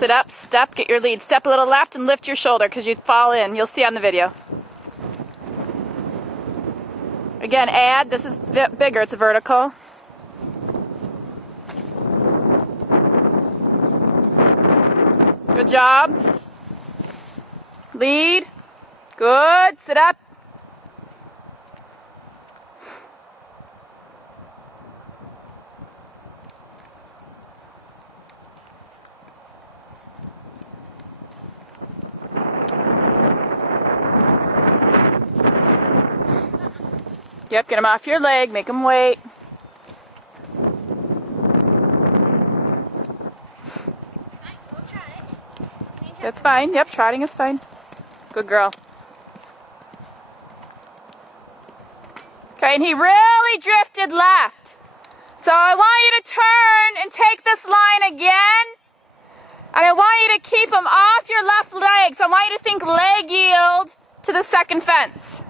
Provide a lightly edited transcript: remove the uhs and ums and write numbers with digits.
Sit up, step, get your lead. Step a little left and lift your shoulder because you'd fall in. You'll see on the video. Again, add. This is bigger. It's a vertical. Good job. Lead. Good. Sit up. Yep, get him off your leg, make him wait. We'll try it. That's fine. Yep, trotting is fine. Good girl. Okay, and he really drifted left. So I want you to turn and take this line again. And I want you to keep him off your left leg. So I want you to think leg yield to the second fence.